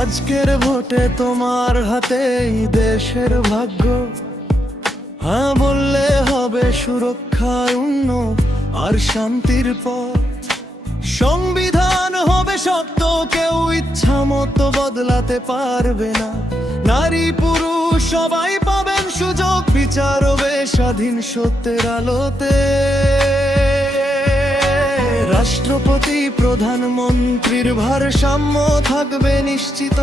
আজকের ভোটে তোমার হাতেই দেশের ভাগ্য। হ্যাঁ বললে হবে সুরক্ষার উন্ন আর শান্তির পথ। সংবিধান হবে শক্ত, কেউ ইচ্ছা মতো বদলাতে পারবে না। নারী, পুরুষ, সবাই পাবেন সুযোগ, বিচার হবে স্বাধীন সত্যের আলোতে। রাষ্ট্রপতি, প্রধানমন্ত্রীর ভারসাম্য থাকবে নিশ্চিত।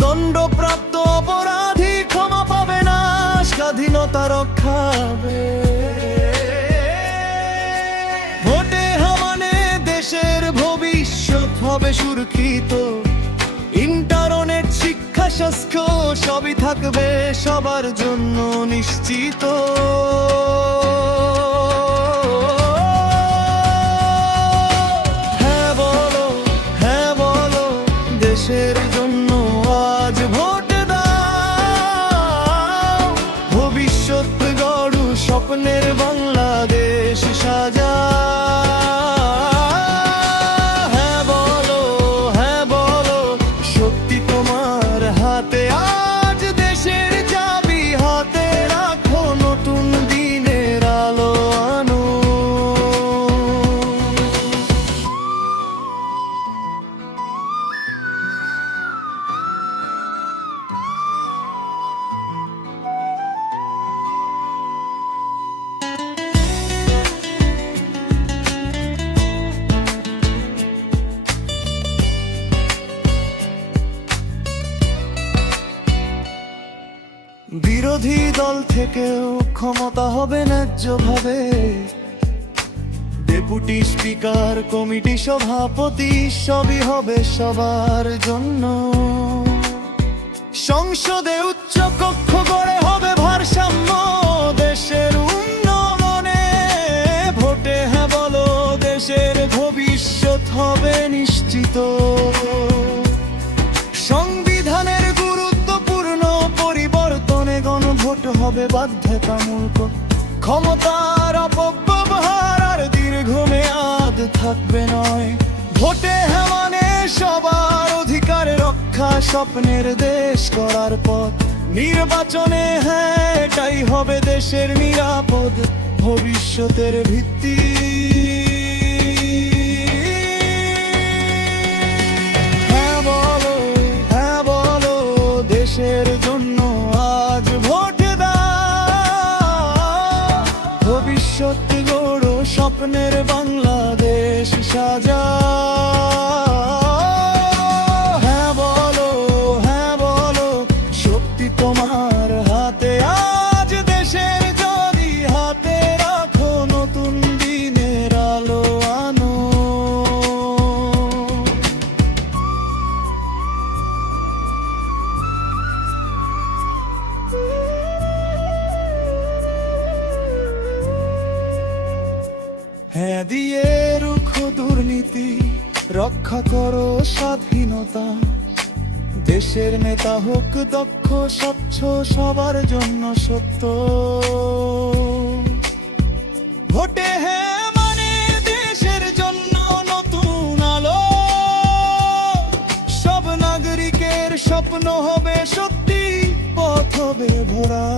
দণ্ডপ্রাপ্ত অপরাধী ক্ষমা পাবে না, স্বাধীনতা রক্ষা ভোটে হামানে দেশের ভবিষ্যৎ হবে সুরক্ষিত। ইন্টারনেট শিক্ষা, স্বাস্থ্য, সবই থাকবে সবার জন্য নিশ্চিত। বিরোধী দল থেকেও ক্ষমতা হবে ন্যায্যভাবে। ডেপুটি স্পিকার, কমিটি সভাপতি, সবই হবে সবার জন্য। সংসদে উচ্চ কক্ষ গড়ে হবে ভারসাম্য। দেশের উন্নয়নে ভোটে হ্যাঁ বলো, দেশের ভবিষ্যৎ হবে নিশ্চিত। হবে বাধ্যতামূলক। ক্ষমতার অপব্যবহার আর দীর্ঘমেয়াদ থাকবে নয়। ভোটে হ্যাঁ মানে সবার অধিকার রক্ষা স্বপ্নের দেশ করার পথ। নির্বাচনে হ্যাঁ এটাই হবে দেশের নিরাপদ ভবিষ্যতের ভিত্তি। হ্যাঁ দিয়ে রুখ দুর্নীতি, রক্ষা করো স্বাধীনতা। দেশের নেতা হোক দক্ষ, স্বচ্ছ, সবার জন্য সত্য। ভোটে হ্যাঁ মানে দেশের জন্য নতুন আলো। সব নাগরিকের স্বপ্ন হবে সত্যি, পথ হবে ভরা।